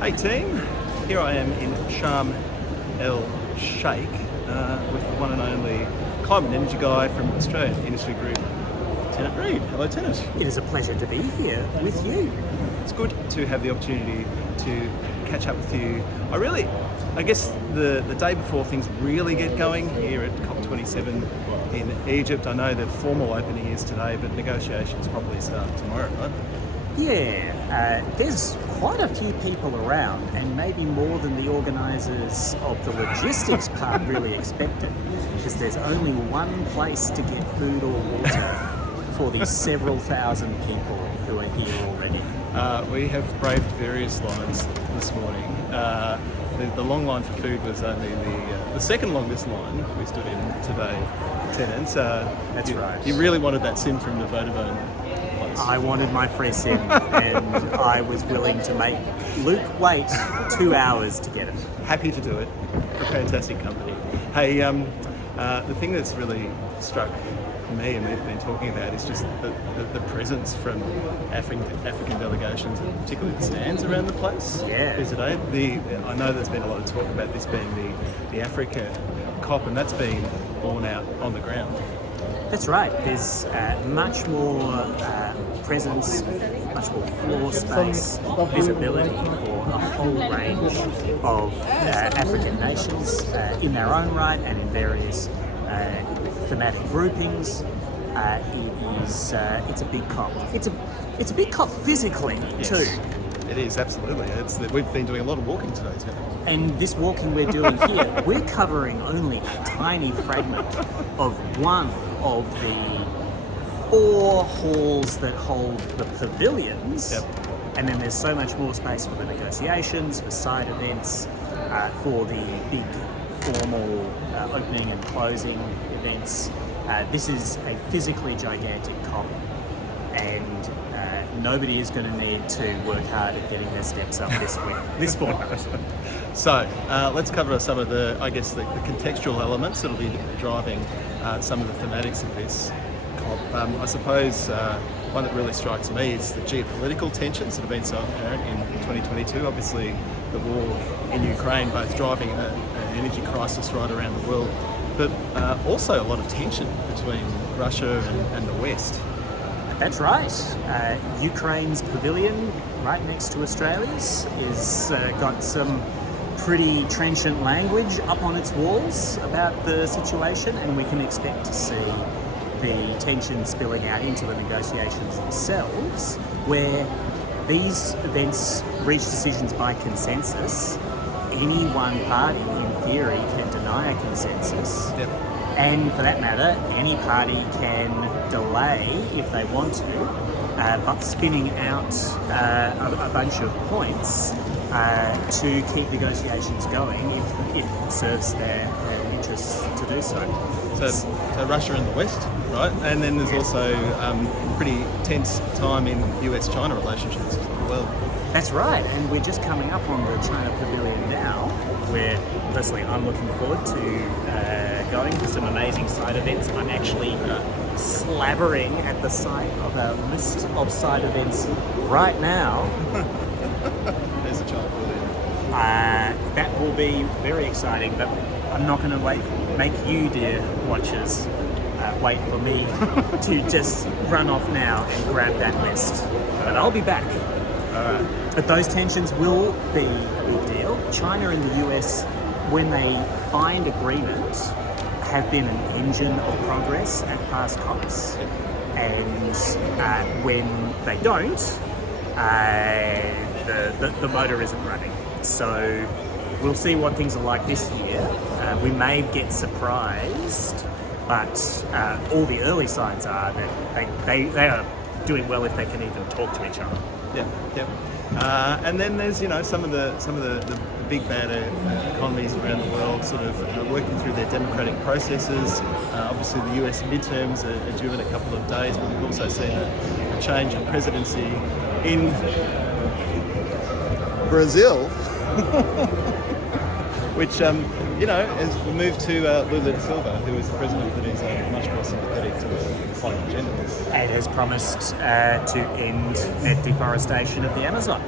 Hey team, here I am in Sharm El Sheikh with the one and only climate and energy guy from Australian Industry Group, Tennant Reid. Hello Tennant. It is a pleasure to be here with you. It's good to have the opportunity to catch up with you. I guess the day before things really get going here at COP27 in Egypt. I know the formal opening is today, but negotiations probably start tomorrow, right? Yeah, there's quite a few people around, and maybe more than the organisers of the logistics part really expected, because there's only one place to get food or water for the several thousand people who are here already. We have braved various lines this morning. The long line for food was only the second longest line we stood in today, Tennant. That's right. You really wanted that sim from the Vodafone place. I wanted my free sim, and I was willing to make Luke wait 2 hours to get it. Happy to do it. A fantastic company. Hey, the thing that's really struck me and we've been talking about is just the presence from African delegations, and particularly the stands around the place. Yeah. Here today. I know there's been a lot of talk about this being the Africa COP, and that's been borne out on the ground. That's right. There's much more presence, much more floor space, visibility for a whole range of African nations in their own right and in various thematic groupings. It's a big COP. It's a big COP physically too. It is, absolutely. We've been doing a lot of walking today too. And this walking we're doing here, we're covering only a tiny fragment of one of the 4 halls that hold the pavilions. Yep. And then there's so much more space for the negotiations, for side events, for the big formal opening and closing events. This is a physically gigantic COP, and nobody is going to need to work hard at getting their steps up this fortnight. So let's cover some of the contextual elements that'll be driving some of the thematics of this COP. I suppose one that really strikes me is the geopolitical tensions that have been so apparent in 2022. Obviously, the war in Ukraine both driving an energy crisis right around the world, but also a lot of tension between Russia and the West. That's right. Ukraine's pavilion, right next to Australia's, is got some pretty trenchant language up on its walls about the situation, and we can expect to see the tension spilling out into the negotiations themselves, where these events reach decisions by consensus. Any one party, in theory, can deny a consensus. Yep. And for that matter, any party can delay if they want to, but spinning out a bunch of points to keep negotiations going if it serves their interests to do so. So Russia and the West, right? And then there's also pretty tense time in US-China relationships as well. That's right, and we're just coming up on the China Pavilion now, where personally I'm looking forward to going to some amazing side events. I'm actually slavering at the sight of a list of side events right now. There's a China Pavilion. That will be very exciting, but I'm not going to make you, dear watchers, wait for me to just run off now and grab that list. But I'll be back. But those tensions will be a big deal. China and the US, when they find agreement, have been an engine of progress at past COPs. And when they don't, the motor isn't running. So we'll see what things are like this year. We may get surprised, but all the early signs are that they are doing well if they can even talk to each other. Yeah. And then there's some of the big bad economies around the world sort of working through their democratic processes. Obviously the US midterms are due in a couple of days, but we've also seen a change in presidency in Brazil, which as we move to Lula da Silva, who is a president that is much more sympathetic to the climate agenda. And has promised to end net deforestation of the Amazon.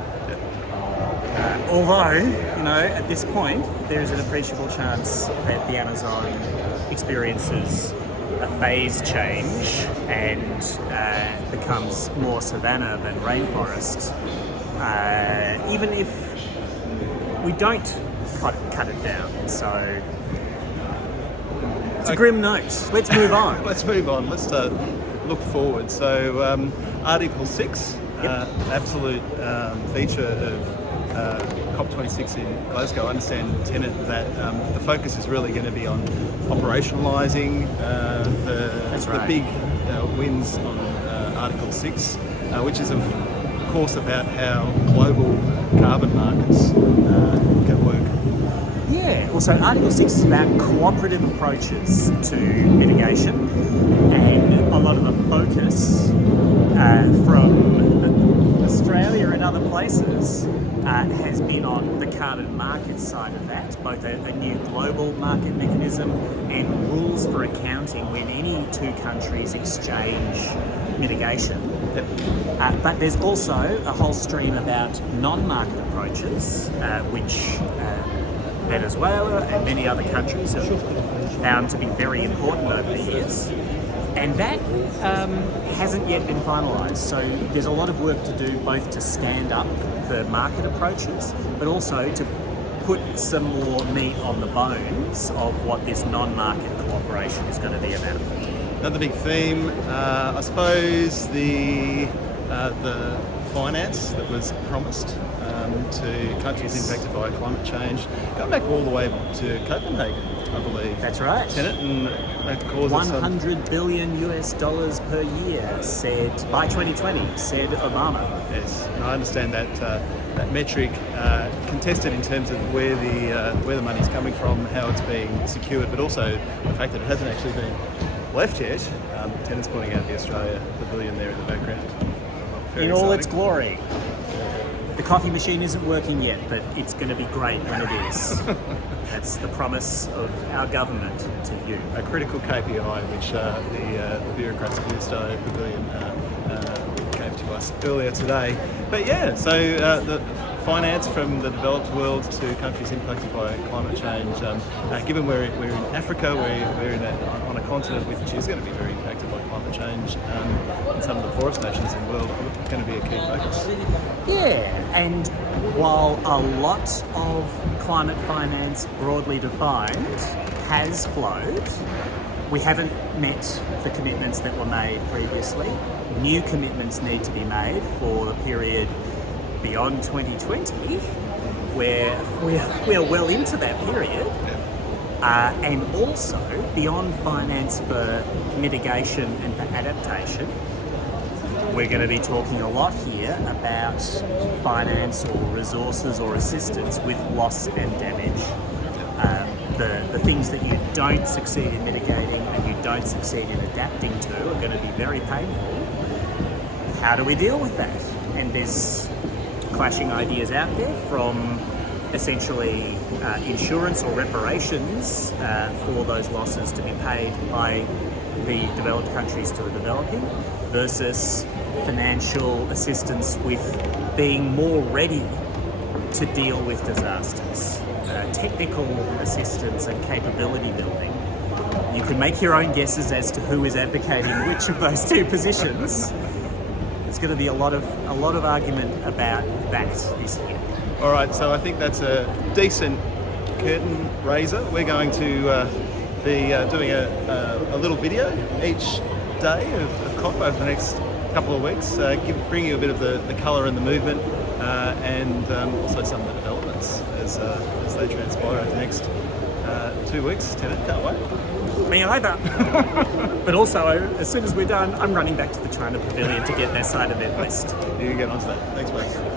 Although, at this point, there is an appreciable chance that the Amazon experiences a phase change and becomes more savanna than rainforest, even if we don't cut it down. So it's a grim note. Let's move on. Let's move on. Let's look forward. So Article 6, absolute feature of COP26 in Glasgow. I understand, Tennant, that the focus is really going to be on operationalising the big wins on Article 6, which is of course about how global carbon markets can work. Yeah, also Article 6 is about cooperative approaches to mitigation, and a lot of the focus from Australia and other places has been on the carbon market side of that, both a new global market mechanism and rules for accounting when any two countries exchange mitigation. But there's also a whole stream about non-market approaches, which Venezuela and many other countries have found to be very important over the years. And that hasn't yet been finalised. So there's a lot of work to do, both to stand up the market approaches, but also to put some more meat on the bones of what this non-market cooperation is going to be about. Another big theme, I suppose, the finance that was promised to countries impacted by climate change, going back all the way to Copenhagen, I believe. That's right. Tennant, and that caused $100 billion per year, said by 2020, said Obama. Yes, and I understand that that metric contested in terms of where the money's coming from, how it's being secured, but also the fact that it hasn't actually been left yet. Tennant's pointing out the Australia Pavilion there in the background. Very in all exciting. its glory. The coffee machine isn't working yet, but it's going to be great when it is. That's the promise of our government to you. A critical KPI which the bureaucrats of the Australia Pavilion gave to us earlier today. But yeah, so the finance from the developed world to countries impacted by climate change. Given we're in Africa, we're on a continent which is going to be very impacted by climate change, and some of the poorest nations in the world are going to be a key focus. Yeah, and while a lot of climate finance, broadly defined, has flowed, we haven't met the commitments that were made previously. New commitments need to be made for the period beyond 2020, where we are well into that period, and also beyond finance for mitigation and for adaptation. We're going to be talking a lot here about finance or resources or assistance with loss and damage. The things that you don't succeed in mitigating and you don't succeed in adapting to are going to be very painful. How do we deal with that? And there's clashing ideas out there, from essentially insurance or reparations for those losses to be paid by the developed countries to the developing, versus financial assistance with being more ready to deal with disasters. Technical assistance and capability building. You can make your own guesses as to who is advocating which of those two positions. There's going to be a lot of argument about that this year. All right, so I think that's a decent curtain raiser. We're going to be doing a little video each day of COP over the next couple of weeks, bringing you a bit of the colour and the movement, and also some of the developments as they transpire over the next 2 weeks. Tennant, can't wait. Me either. But also, as soon as we're done, I'm running back to the China Pavilion to get their side of it list. You can get onto that. Thanks, mate.